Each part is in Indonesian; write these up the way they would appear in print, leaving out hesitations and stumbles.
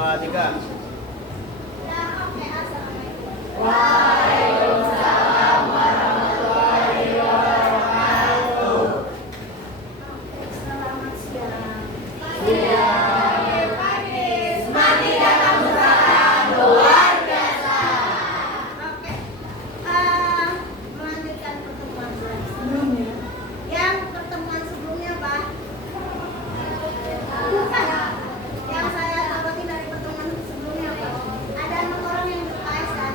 2, 3. Waalaikumsalam warahmatullahi wabarakatuh. Selamat siang. Siang, mati datang sekarang luar biasa. Oke. Melanjutkan pertemuan sebelumnya. Yang pertemuan sebelumnya, Pak. Bukan. Yang saya soroti dari pertemuan sebelumnya, Pak. Ada 6 orang yang di UKS kan?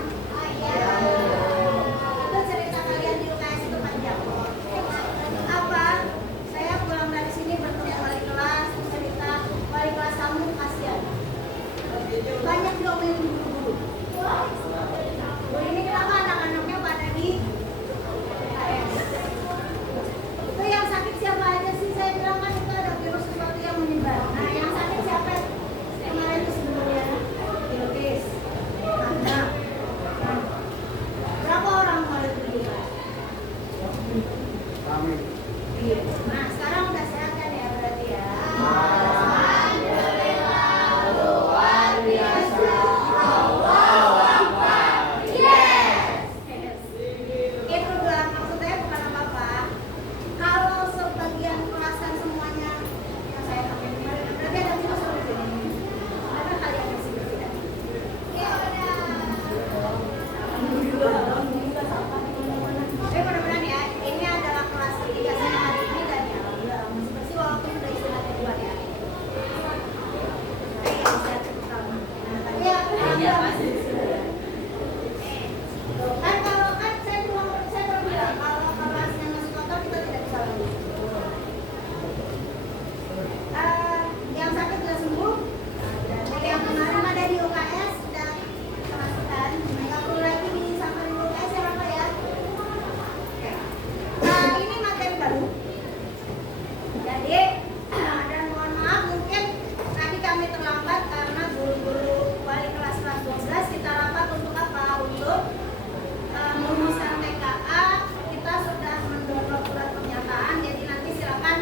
Itu cerita kalian di UKS itu panjang. Apa? Saya pulang dari sini bertemu wali kelas, cerita wali kelas kamu kasihan. Banyak diomelin guru-guru. Bu ini kenapa anak-anaknya pada di UKS? Itu yang sakit siapa aja sih? Saya bilang kan itu ada virus sesuatu yang menyebar. Nah, yang sakit siapa? Kemarin itu sebelumnya Ilkis, anak. Nah, berapa orang mulai berubah? Iya. Nah, sekarang udah sehat kan ya berarti ya? Alhamdulillah, luar biasa. Allahu Akbar. Yes. Itu doa maksudnya bukan apa-apa. Kalau sebagian kelasan semuanya yang saya pakai kemarin berarti ada virus di sini. Karena kalian masih bersih. Ya udah. Mudah-mudahan ya, ini adalah kelas 3 saya hari ini dan ya alhamdulillah masih bersih walaupun udah istirahat duluan ya. Saya yang sehat pertama. Nah, tadi ya, alhamdulillah masih istirahat. Kan kalau kan saya bilang kalau kelasnya masih kotor kita tidak bisa lanjut. Yang sakit sudah sembuh. Dan yang kemarin ada di UKS sudah kemasukan. Nggak perlu lagi disamperin di UKS ya Bapak ya. Ini materi baru. Jadi dan mohon maaf mungkin tadi kami terlambat karena guru-guru wali kelas 12 kita rapat untuk apa? Untuk merumuskan TKA. Kita sudah mendownload surat pernyataan. Jadi nanti silakan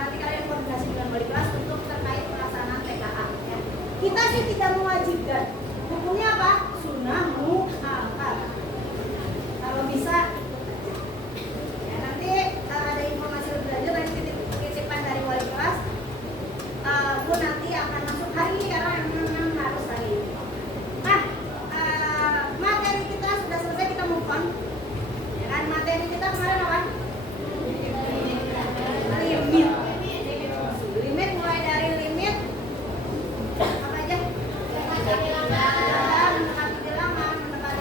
nanti kalian koordinasi dengan wali kelas untuk terkait pelaksanaan TKA. Ya. Kita sih tidak mewajibkan. Hukumnya apa? Sunnah mu'akkad. Kalau bisa ya, nanti ada informasi lebih lanjut dari titipan dari wali kelas. Bu nanti akan masuk hari ini karena memang harus hari ini. Nah, materi kita sudah selesai, kita move on. Ya kan, materi kita kemarin apa? Limit. Limit mulai dari limit apa aja? Mendekati bilangan, mendekati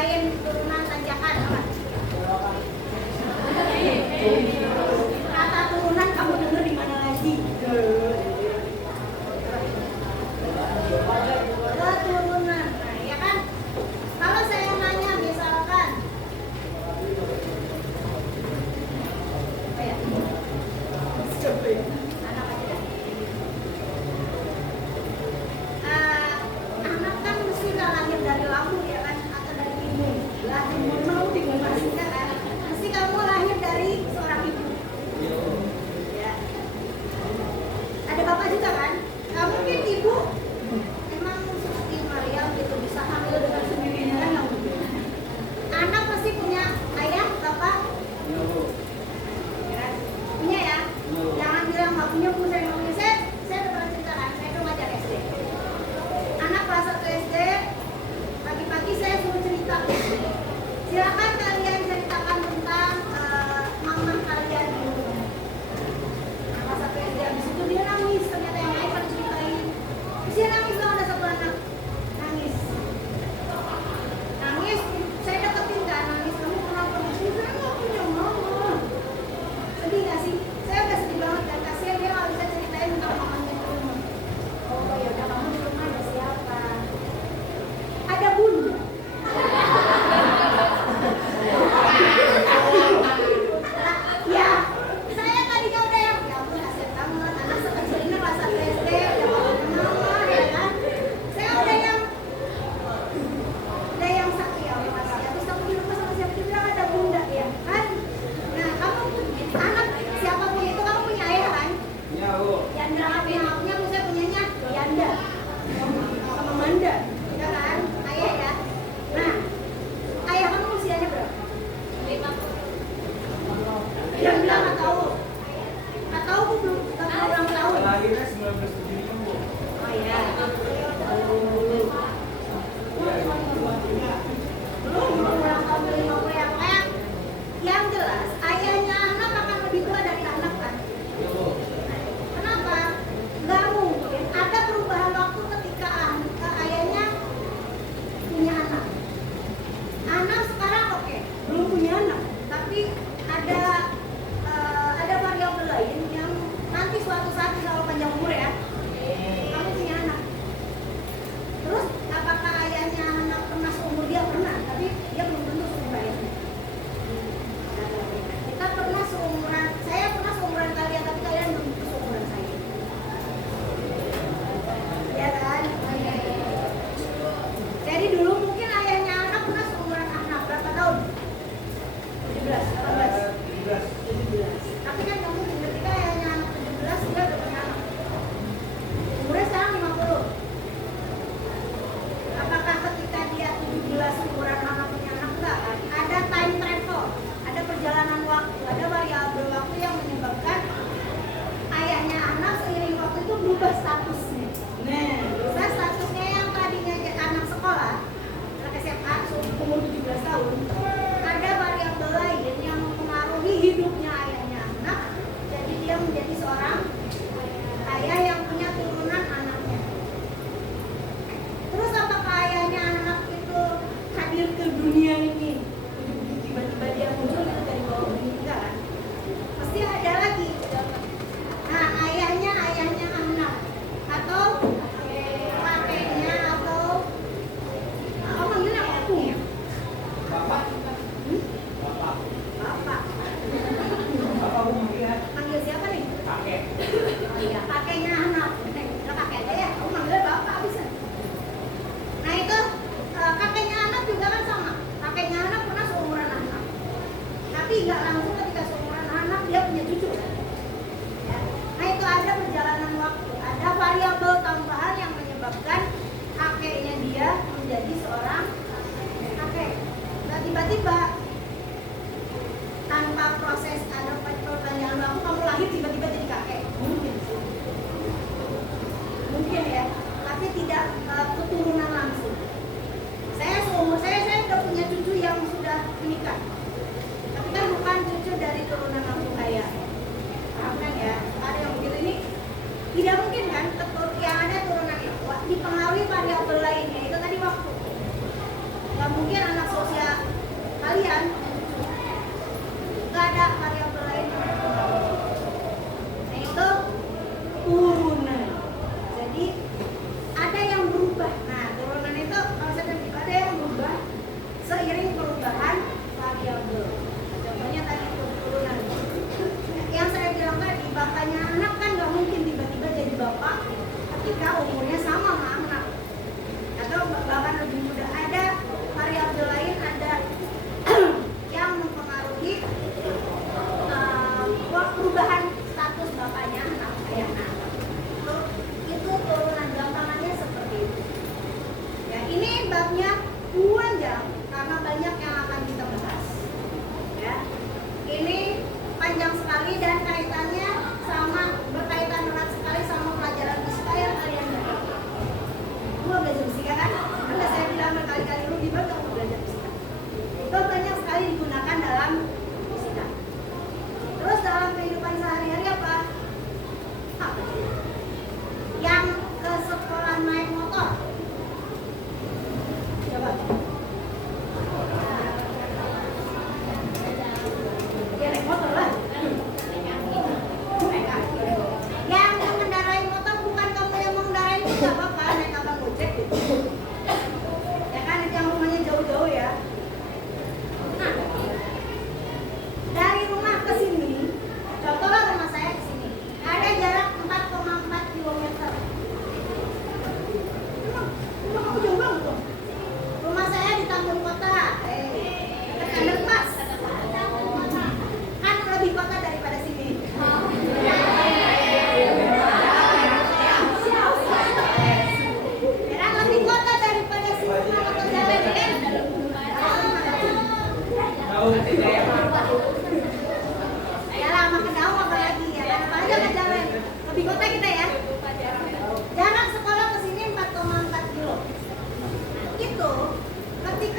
selain turunan tanjakan apa? Kata turunan kamu dengar di mana lagi? Keturunan. Nah, ya kan? Kalau saya nanya misalkan apa ya? Anak aja dah. Anak kan mesti nggak lahir dari lambung ya kan, atau dari ibu. Lahir mau di mana kan? Mesti kamu lahir dari seorang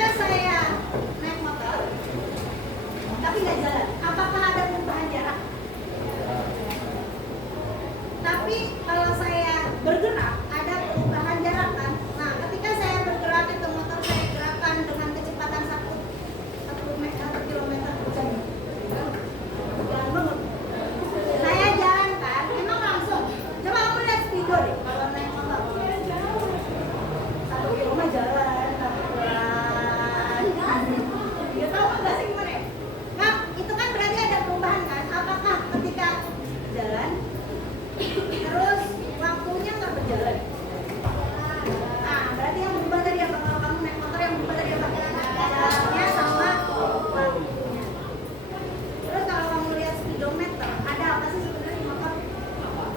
ketika saya naik motor tapi nggak jalan, apakah ada perubahan jarak? Tapi kalau saya bergerak ada perubahan jarak kan? Nah, ketika saya bergerak itu motor saya gerakan dengan kecepatan 1 kilometer per jam. Jalan banget. Saya jalan kan, emang langsung. Coba kamu lihat speedo deh kalau naik motor. 1 kilo mah jalan, pelan. Ya tahu nggak sih gimana? Nah, itu kan berarti ada perubahan kan? Apakah ketika jalan terus waktunya nggak berjalan? Nah, berarti yang berubah tadi apa? Kalau kamu naik motor yang berubah tadi apa? Jalannya sama waktunya. Terus kalau kamu lihat speedometer, ada apa sih sebenarnya di motor?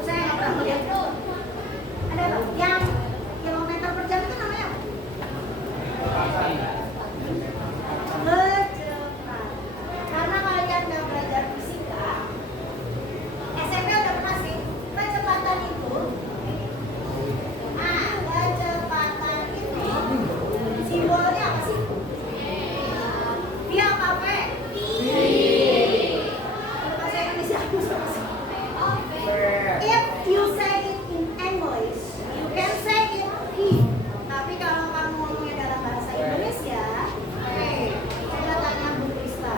Saya nggak pernah melihat. Ada apa? Yang kilometer per jam itu namanya apa? Kecepatan. Karena kalian nggak belajar fisika, SMP udah pernah sih, kecepatan itu. Nah, kecepatan itu simbolnya apa sih? Dia apa? Bahasa Indonesia aku sama sih. If you say it in English, you can say it he. Tapi kalau kamu ngomongnya dalam bahasa Indonesia, coba tanya Bu Krista.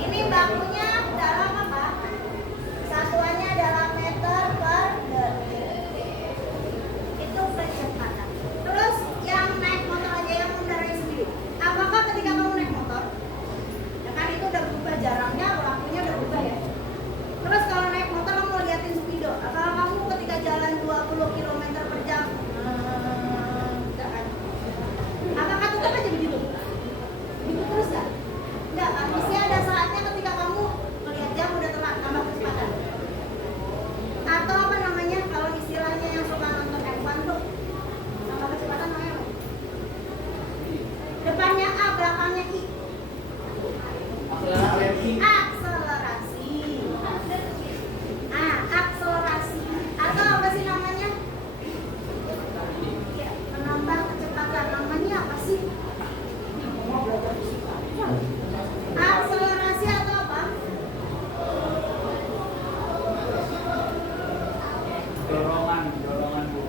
Ini bakunya dalam apa? Satuannya adalah meter per detik. Itu kecepatan. Terus yang naik motor aja yang mengendarai sendiri. Apakah ketika kamu naik motor, ya kan itu udah berubah jaraknya, waktunya udah berubah ya. Terus kalau naik motor kamu liatin speedo. Kalau kamu ketika jalan 20 km per jam, enggak kan? Apakah tetap aja begitu? Begitu terus kan? Enggak kan? Mesti ada saatnya ketika kamu melihat jam udah telat, tambah kecepatan. Atau apa namanya, kalau istilahnya yang suka nonton F1 tuh, tambah kecepatan namanya apa? Depannya A, belakangnya I. Akselerasi. Akselerasi. Atau apa sih namanya? Ya, menambah kecepatan. Namanya apa sih? Mau belajar fisika. Akselerasi atau apa? Dorongan Bu.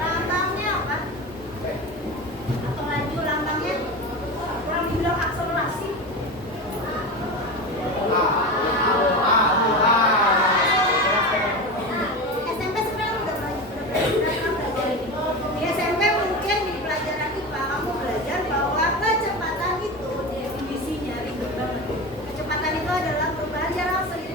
Lambangnya apa? Atau laju lambangnya? Orang dibilang akselerasi. SMP sebenarnya udah pernah belajar ini. Di SMP mungkin di pelajaran IPA kamu belajar bahwa kecepatan itu definisinya ribet banget. Kecepatan itu adalah perubahan jarak seiring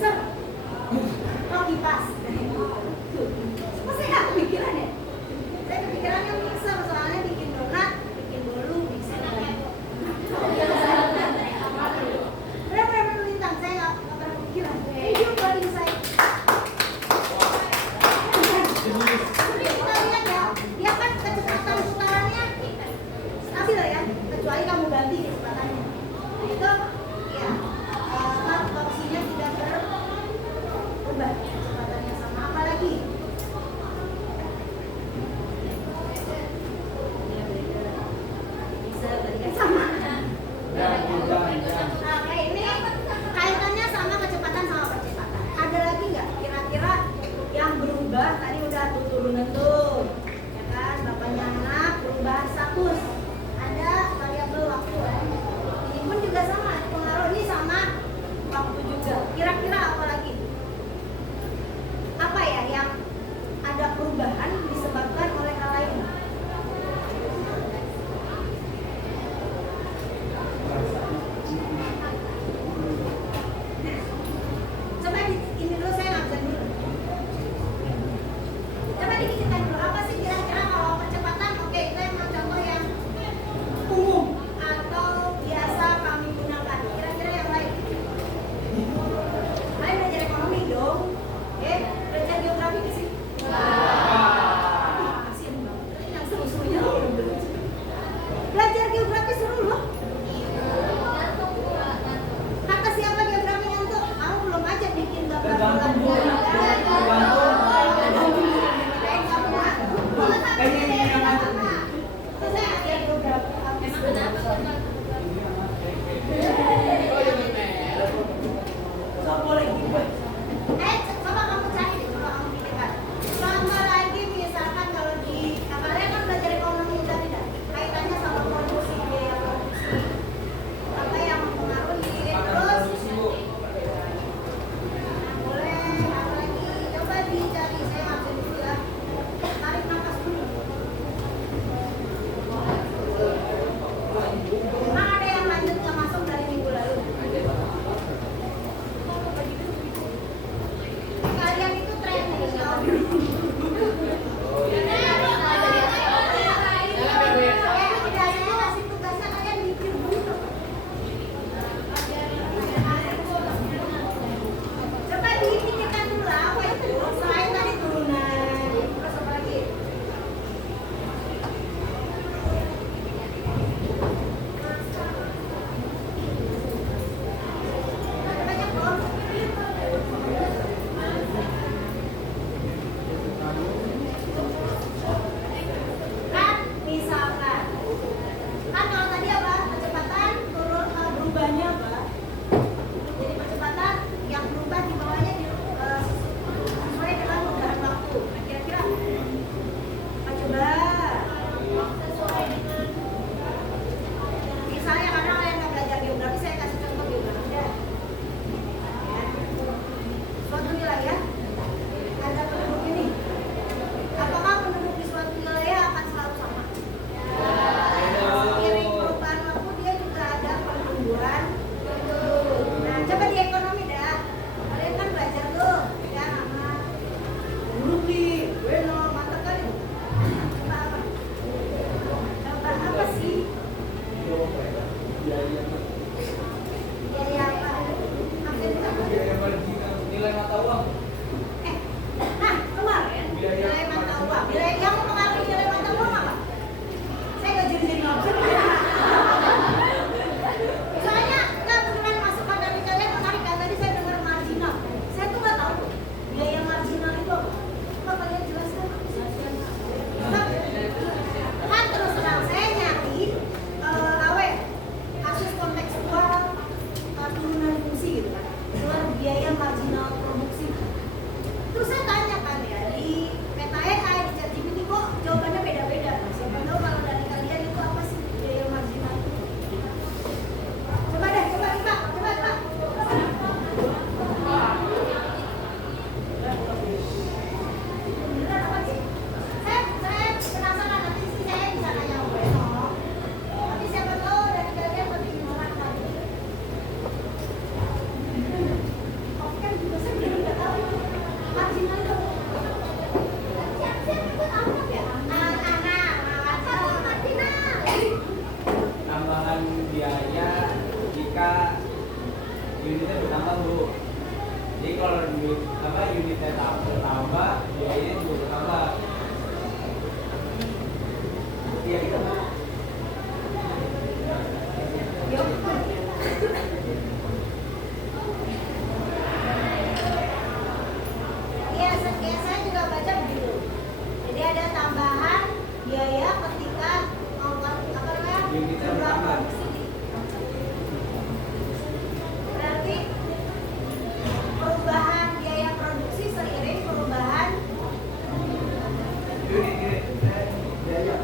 mixer? Oh, kipas. Kok saya nggak kepikiran ya? Saya kepikirannya mixer, soalnya bikin donat, bikin bolu, bisa. Benar-benar melintang, saya nggak pernah kepikiran. Ini paling saya. Jadi kita lihat ya, dia kan kecepatan putarannya stabil ya, kecuali kamu ganti kecepatannya. Nah, itu ya opsinya tidak berubah, kecepatannya sama. Apalagi bisa balikan sama. Oke, ini kaitannya sama kecepatan sama percepatan. Ada lagi nggak kira-kira yang berubah? Tadi udah tuh turunan tuh, ya kan? Bapaknya anak berubah status. Ada variabel waktu kan? Ini pun juga sama, pengaruhnya sama waktu juga. Kira-kira apa lagi? Apa ya yang ada perubahan disebabkan oleh hal lain? Coba ini dulu, saya ngabsen dulu. Coba dikisahkan dulu, apa sih kira-kira kalau kecepatan? Oke, kita mau contoh yang umum atau biasa kami gunakan. Kira-kira yang lain? Kalian belajar ekonomi dong? Belajar geografi di sini? Kasian banget, yang seru-serunya loh. Belajar geografi seru loh. Kata siapa geografi ngantuk? Kamu belum aja bikin gambar bulan. Coba kamu cari deh, coba kamu pikirkan. Contoh lagi misalkan kalau di kalian kan belajar ekonomi tadi dah, kaitannya sama produksi, biaya produksi. Apa yang mempengaruhi terus? Boleh, apa lagi? Coba dicari, saya ngabsen dulu ya. Tarik nafas dulu. Memang ada yang lanjut nggak masuk dari minggu lalu? Kalian itu training ya? Biasanya kasih tugasnya kalian bikin dulu. Coba dipikirkan dulu lah, apa itu? Selain tadi turunan, terus apa lagi? Banyak loh. Kan misalkan, kan kalau tadi apa? Kecepatan turun berubahnya apa? Jadi percepatan yang berubah di bawahnya sesuai dengan perubahan waktu. Nah, kira-kira apa coba? Misalnya karena kalian nggak belajar geografi, saya kasih contoh geografi ya. Suatu wilayah ada penduduk ini. Apakah penduduk di suatu wilayah akan selalu sama? Seiring perubahan waktu dia juga ada pertumbuhan, unitnya bertambah Bu. Jadi kalau unitnya bertambah, biayanya juga bertambah. Iya gitu. Iya, saya juga baca begitu. Jadi ada tambahan biaya ketika Unitnya jumlah bertambah. produksi. Berarti perubahan biaya produksi seiring perubahan Unit. Biaya.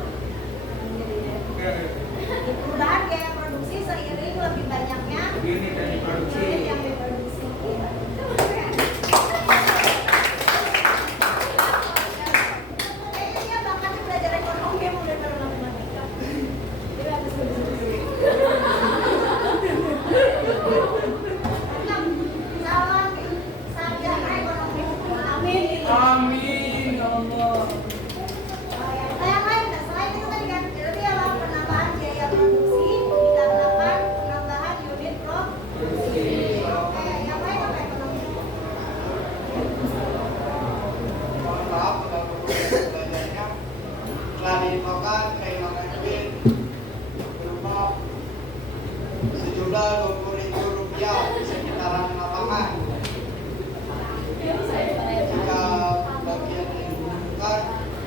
perubahan biaya produksi seiring lebih banyaknya Unit yang diproduksi. unit yang diproduksi. Iya. Kayaknya dia bakatnya belajar ekonomi yang udah taruh matematika. Dia habis begitu. Salam sarjana ekonomi. Amin. Amin ya Allah. Yang lain, selain itu tadi kan, berarti adalah penambahan biaya produksi dikarenakan penambahan unit produksi. Oke, yang lain apa ekonomi? Mohon maaf kalau belajarnya telah diinfokan kehilangan duit berupa sejumlah Rp20.000 di sekitaran lapangan. Jika bagian yang dibutuhkan,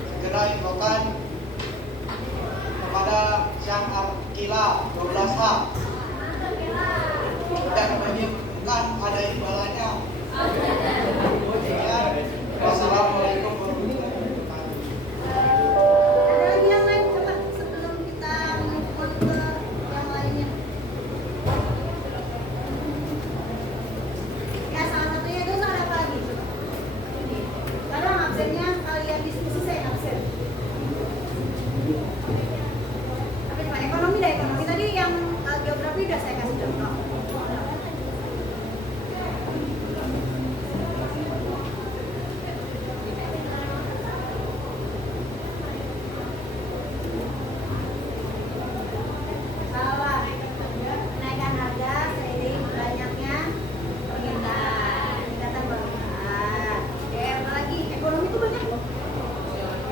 segera infokan kepada Syang Arkila 12H dan menunjukkan ada imbalannya. Sekian. Wassalamualaikum warahmatullahi wabarakatuh. Ada lagi yang lain coba sebelum kita move on ke yang lainnya. Ya salah satunya itu ada apa lagi? Karena absennya kalian diskusi saya absen. Apa cuma ekonomi dah ekonomi tadi yang geografi udah saya kasih contoh. Salah. Kenaikan harga seiring banyaknya permintaan, peningkatan permintaan. Oke, apa lagi? Ekonomi itu banyak loh.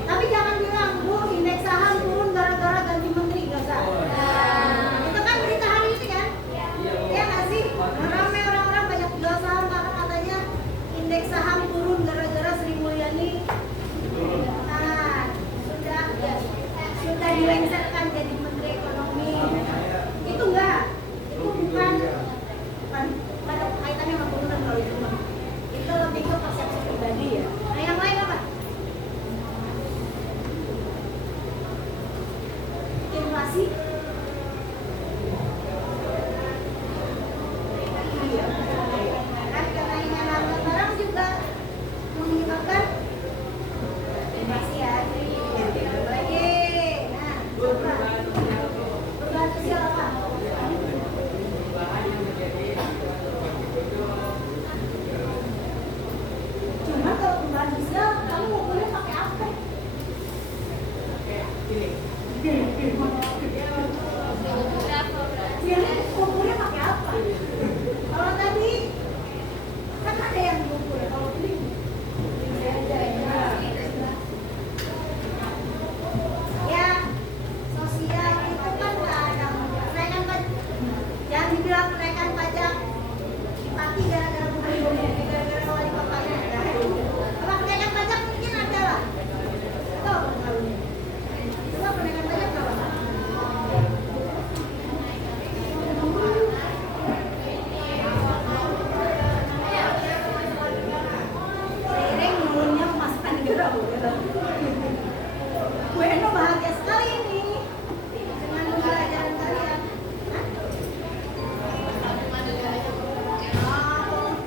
Tapi jangan bilang, Bu, indeks saham turun gara-gara ganti menteri, nggak usah. Itu kan berita hari ini kan? Ya nggak sih? Ramai orang-orang banyak jual saham karena katanya indeks saham turun gara-gara Sri Mulyani. Nah, sudah dilengsarkan jadi menteri ekonomi. Itu enggak, itu bukan pada kaitannya sama turunan kalau itu mah. Itu lebih ke persepsi pribadi ya. Nah yang lain apa? Inflasi. Iya. Kan kenaikan harga barang juga menyebabkan inflasi ya. Lagi. Nah, coba. Perubahan sosial apa? Cuma kalau perubahan sosial, kamu ngukurnya pakai apa? Iya, ngukurnya pakai apa? Kalau tadi kan ada yang diukur, kalau ini ya sosial itu kan nggak ada kenaikan pajak. Jangan dibilang kenaikan pajak Pati gara-gara gubernur, gara-gara wali kotanya. Kalau kenaikan pajak mungkin ada lah. Tahu pengaruhnya? Coba kenaikan pajak apa? Seiring menurunnya pemasukan negara, Bu. Bu Eno bahagia sekali ini dengan pembelajaran kalian. Hah?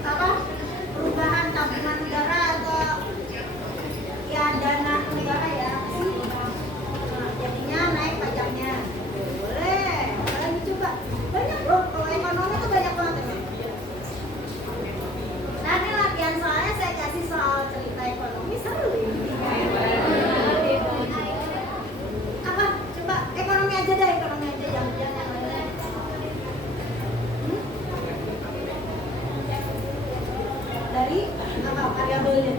variabelnya.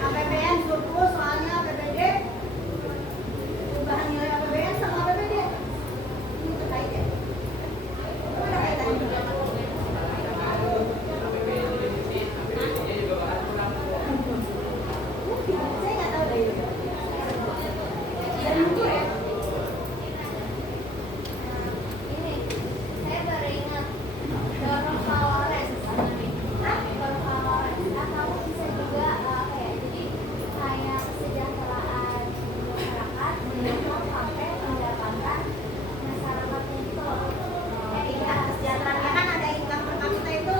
APBN surplus soalnya APBD perubahan nilai APBN sama APBD ini terkait ya. Mana kaitannya? Saya nggak tahu dari itu. Dan itu ya. Ini saya baru ingat Dorong Flores. Hah? Dorong Flores. Atau bisa juga kayak jadi kayak kesejahteraan masyarakat menunjukkan sampai pendapatan masyarakatnya itu loh. Ya, tingkat kesejahteraan kan ada income per kapita itu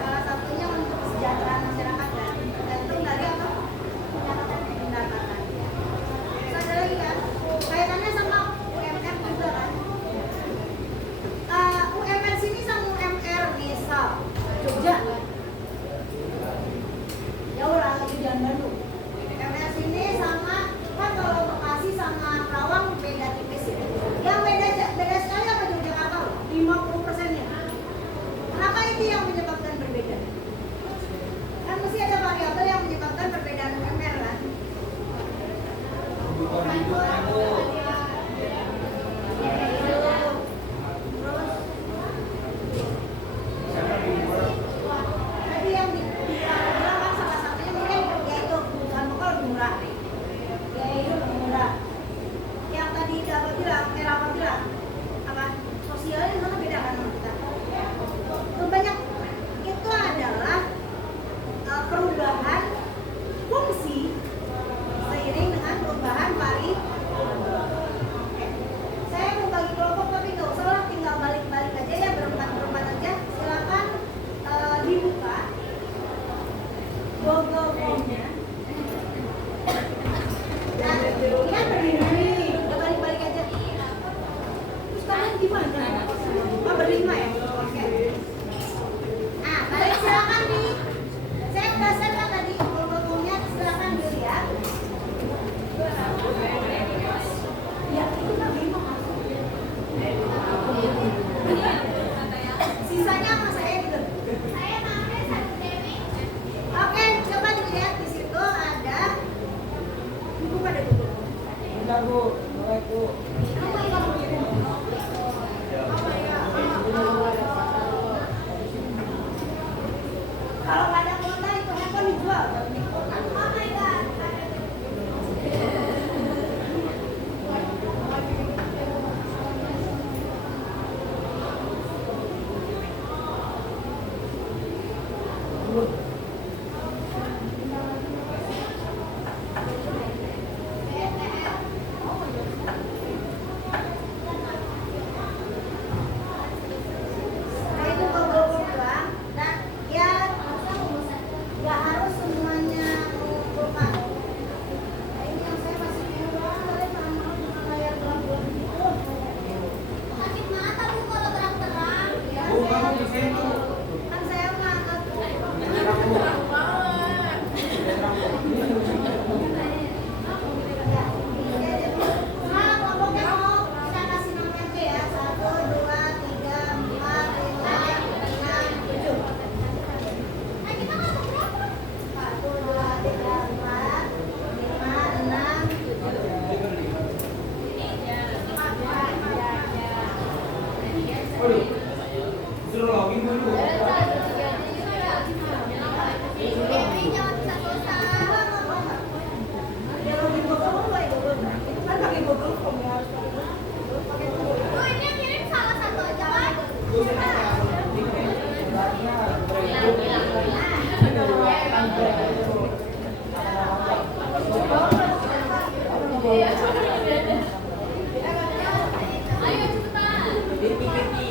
salah satunya untuk kesejahteraan masyarakat kan tergantung dari apa pendapatan. Terus ada lagi kan kaitannya sama UMR juga kan. UMR sini sama UMR misal Jogja jauh lah lagi Jalan Bandung. UMR sini sama kan kalau Bekasi sama Kerawang beda tipis ya. Yang beda sekali apa Yogyakarta loh, 50%-nya. Kenapa itu yang menyebabkan berbeda? Kan mesti ada variabel yang menyebabkan perbedaan UMR kan? Kebutuhan hidupnya tuh misalnya umur Tadi yang bilang kan salah satunya mungkin yaitu kebutuhan pokok lebih murah. Biaya hidup lebih murah. Yang tadi Rafa bilang apa sosialnya mana beda kan sama kita. Banyak itu adalah perubahan fungsi seiring dengan perubahan Oke. Saya mau bagi kelompok tapi nggak usah lah, tinggal balik-balik aja ya, berempat-berempat aja. Silakan dibuka Google Form-nya. Nah, ini kan berdiri, udah balik-balik aja. Terus kalian gimana? Berlima ya? Oke. Nah, balik silakan nih. Saya udah share kan tadi Google Form-nya, silakan dilihat. Ya, itu kan 5 maksudnya. Sisanya sama saya gitu. Saya namanya satu Dewi. Oke, coba dilihat di situ ada dibuka deh dulu. bentar Bu, melek Bu. Kalau nggak ada kuota itu handphone dijual. Oh my god. Nah itu Google Form doang. Dan ya nggak harus semuanya mengumpulkan. Nah ini yang saya masih bingung banget, kalian tahan dengan layar gelap-gelap gitu. Sakit mata Bu kalau terang-terang. Ya, Bu, kamu di sini Bu. kan saya ngangkat. Terang Bu. Terang Bu. Nah, kelompoknya mau kita kasih nomor aja ya. 1, 2, 3, 4, 5, 6, 7. Nah, kita ngomong berapa? 1, 2, 3, 4, 5, 6, 7. Waduh. Suruh login dulu. Dewi jangan susah-susah. Ya login Google Form lah, Google Form. Itu kan pakai Google Form ya, harus pakai Google Form. Bu, ini yang kirim salah satu aja kan? Ayo cepetan. Pipi-pipi.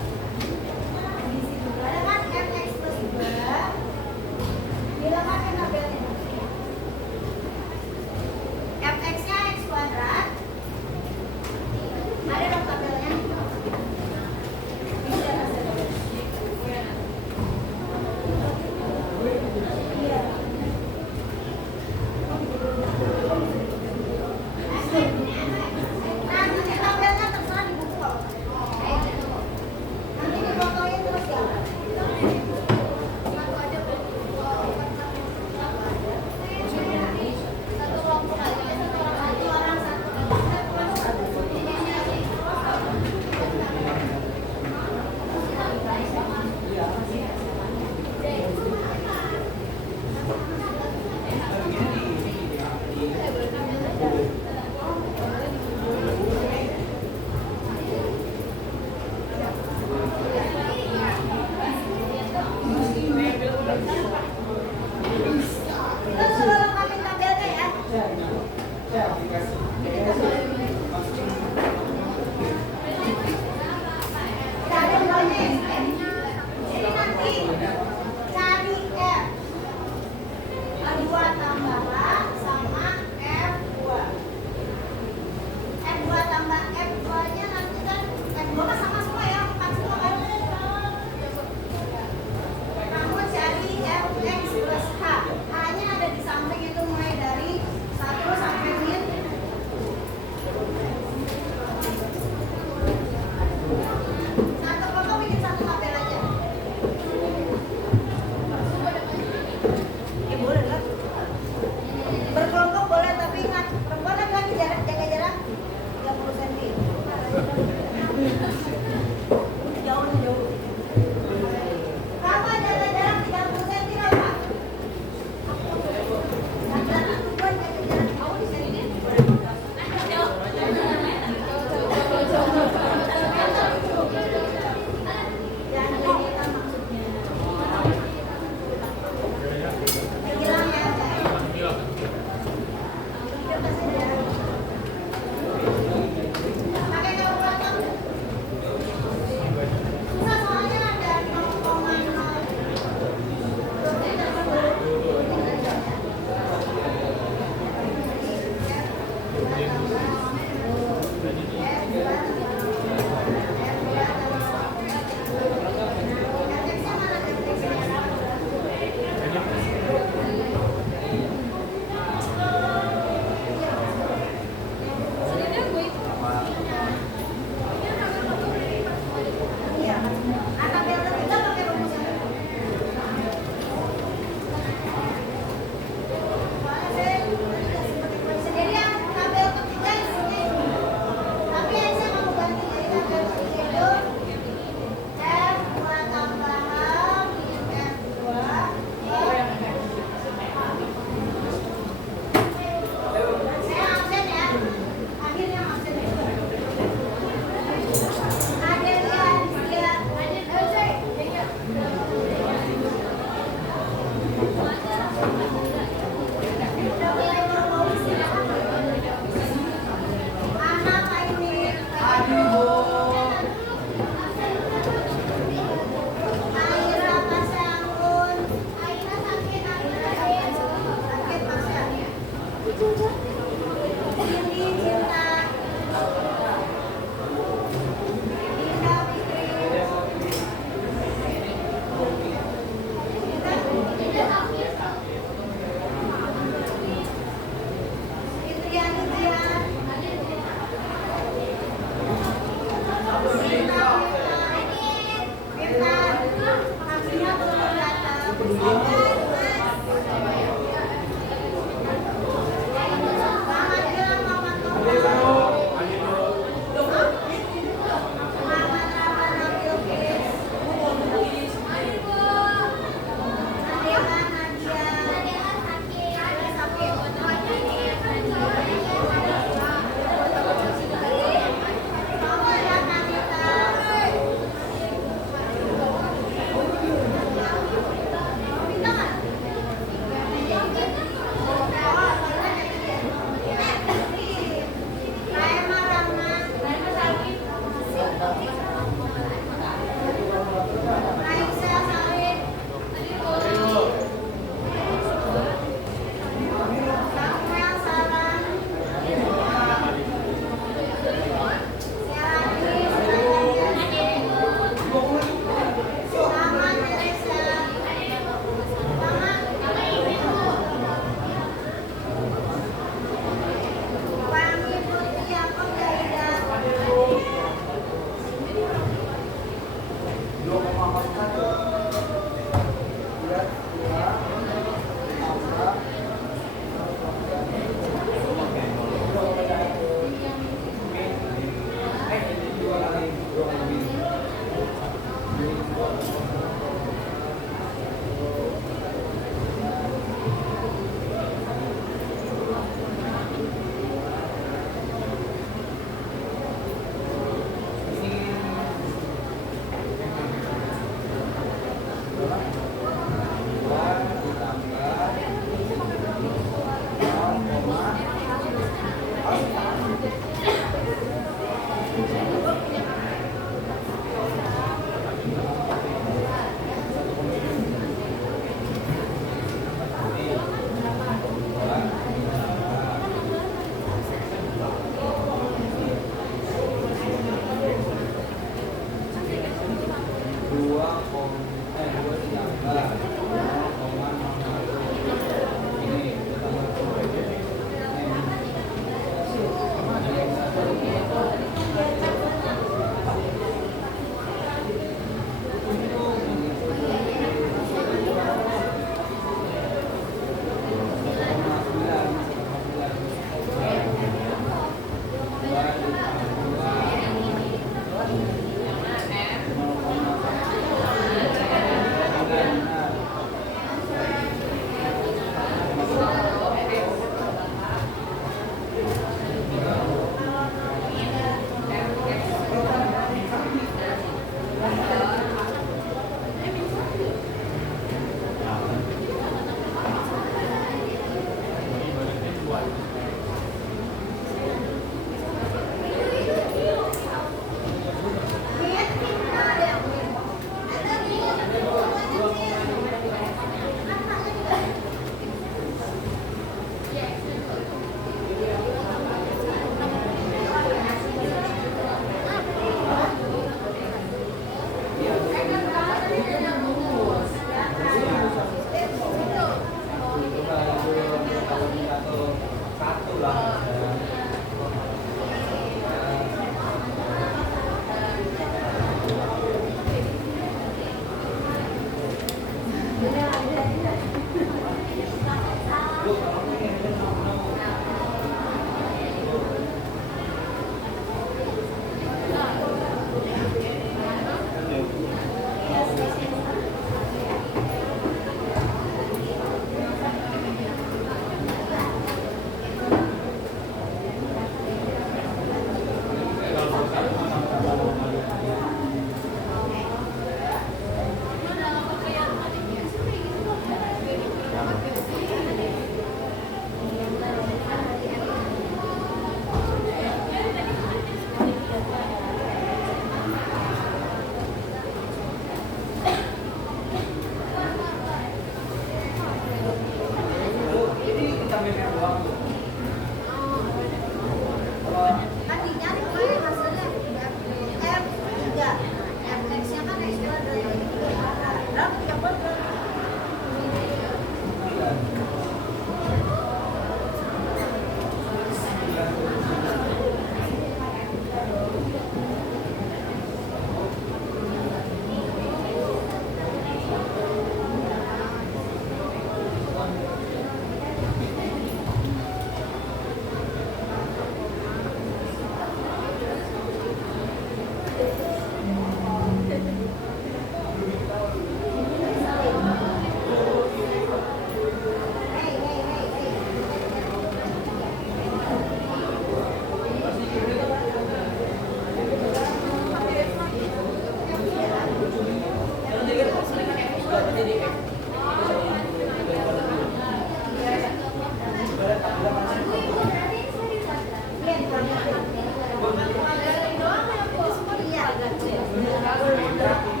Kuadratin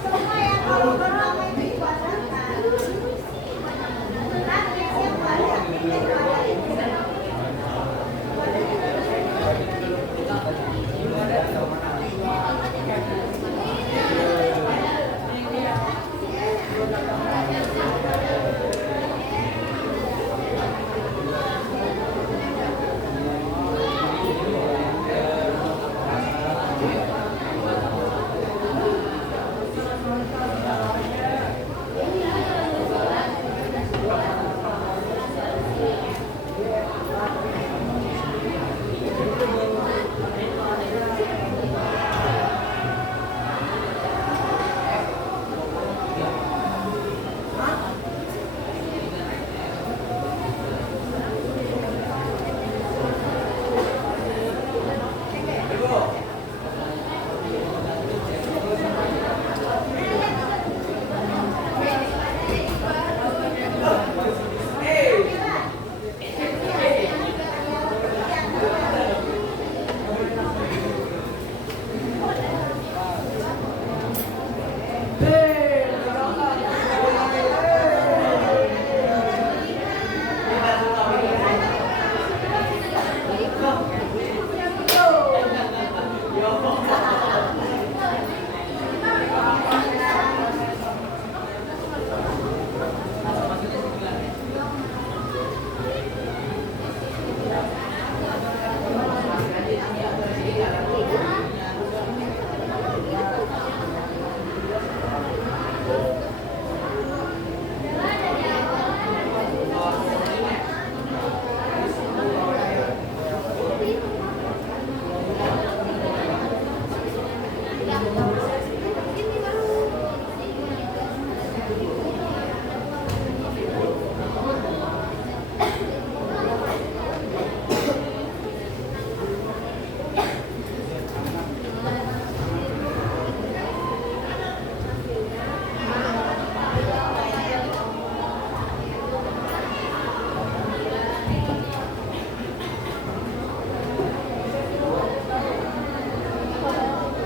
semua ya, kalau berapa itu dikuadratkan. Kan biasanya kuadrat, ini kuadratin.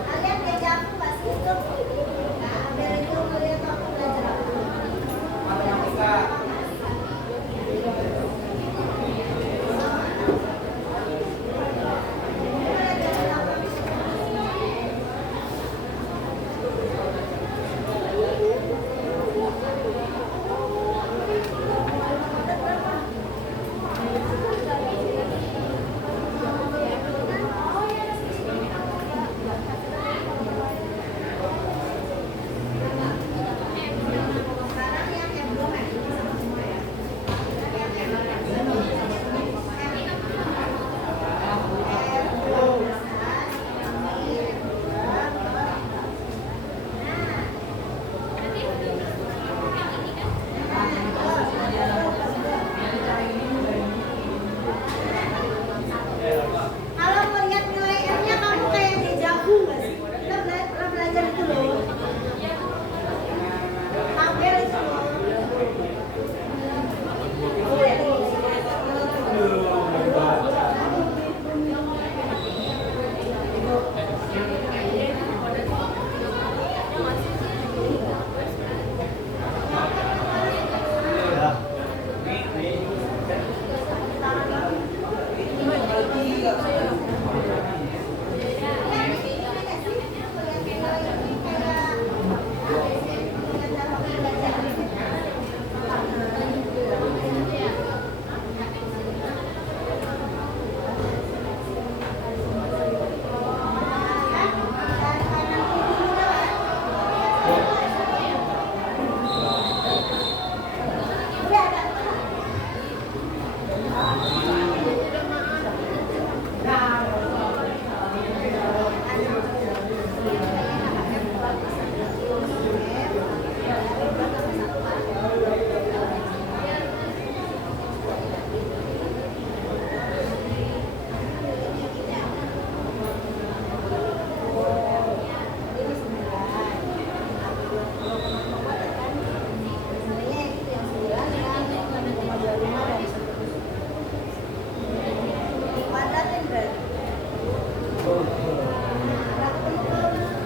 Kalian diajak aku nggak sih? Nah, biar itu ngeliat aku belajar apa. Sekarang yang belum sama semua ya. Kalau melihat nilai M-nya kamu kayak dejavu nggak sih? Kita pernah belajar itu loh. Hampir itu loh. Kuadratin berarti. Berapa penuh?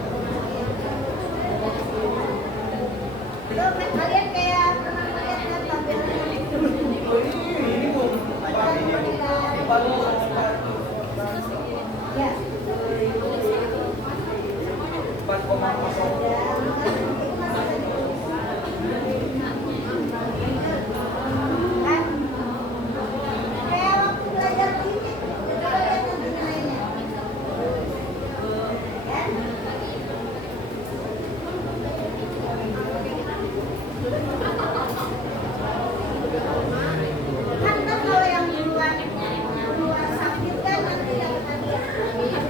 Tuh, kan kalian kayak pernah lihat kan tampilannya itu. Ini kok apa ini? Ya. 4,0. Kan? Kayak waktu belajar fisik, kita lihat tuh nilainya. Kan? Kan kalau yang duluan sakit kan nanti dapat hadiah.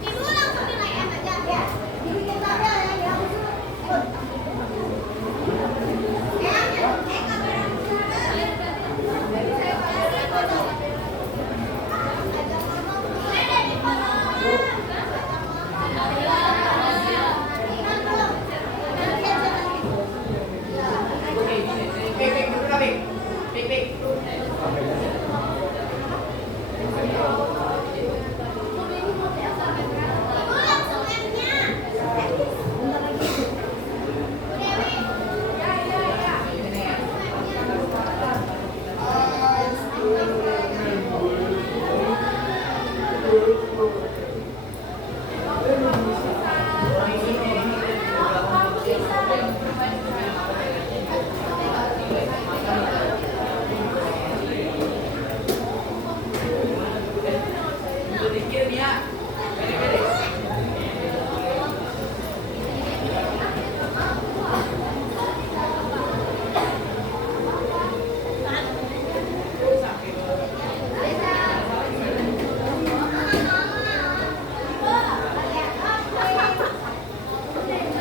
Ibu langsung nilai M aja ya. Dibikin tabel ya, dihapus dulu. Ibu langsung M-nya. Bentar lagi.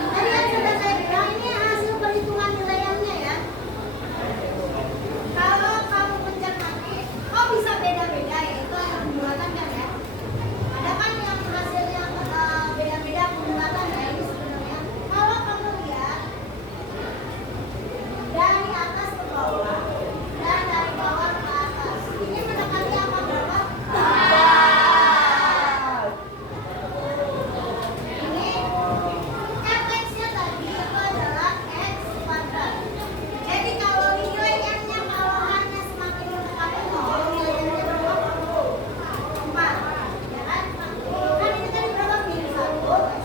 Tadi yang sudah saya bilang ini hasil perhitungan nilainya ya. Kalau kamu mencermati, oh bisa beda-beda ya, itu yang pembuatan kan ya. Ada kan yang hasilnya beda-beda pembuatan ya ini sebenarnya. Kalau kamu lihat dari atas ke bawah dan dari bawah ke atas, ini mendekati apa berapa? Ini fx-nya tadi itu adalah x kuadrat. Jadi kalau nilai m-nya kalau hanya semakin mendekati 0, nilainya berapa? 4. Ya kan? Kan ini tadi berapa? Minus 1.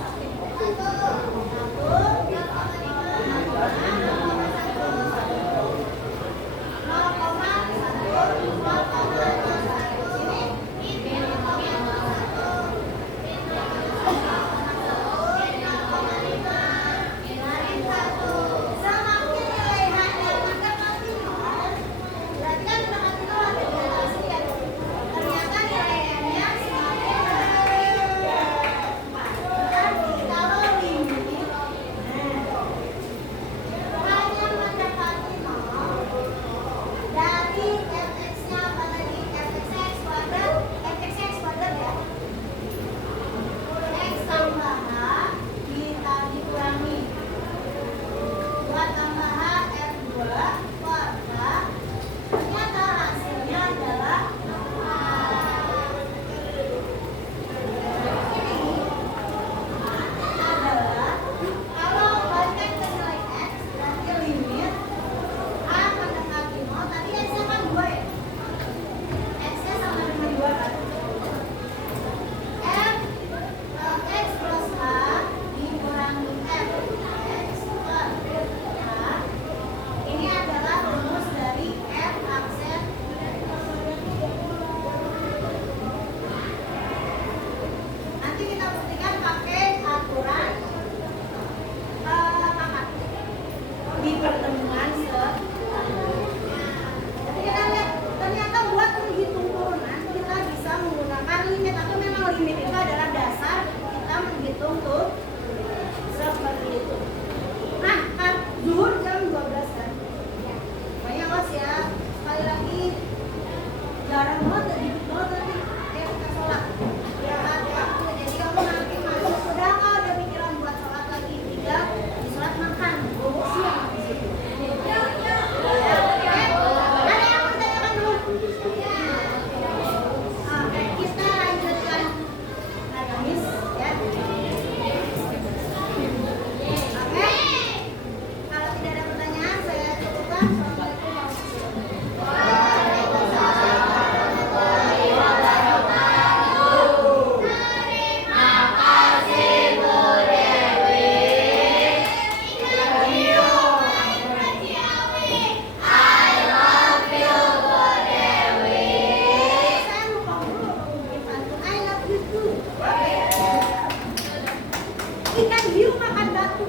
Semakin nilai hanya mendekati 0, berarti kan mendekati 0 ada relasi ya. Ternyata nilai m-nya semakin mendekati 4. Kalau limit hanya mendekati 0 dari fx-nya apa tadi? Fx kuadrat, fx kuadrat ya. X tambah H kita dikurangi 2 tambah H F2 kuadrat. Ternyata hasilnya adalah kalau balik ke nilai X berarti limit A mendekati 0. Tadi X-nya kan 2 ya. X-nya sama dengan 2 kan. X plus H dikurangi F X per H. Ini adalah rumus dari F aksen. Nanti kita buktikan pakai aturan pangkat di pertemuan Jadi kita lihat ternyata buat menghitung turunan kita bisa menggunakan limit atau memang limit itu adalah dasar kita menghitung tuh seperti itu. Nah, kan zuhur jam 12 kan? Banyak los ya. Sekali lagi jarang banget tadi banget tadi. Ayo kita sholat. Ya, waktu. Jadi kamu nanti masuk sudah kalau ada pikiran buat sholat lagi tinggal di sholat makan. Bobo siang di situ. Ada yang bertanyakan dulu? Oke, kita lanjutkan agamis ya. Oke. Kalau tidak ada pertanyaan saya cukupkan. Assalamualaikum warahmatullahi wabarakatuh. ikan hiu makan batu.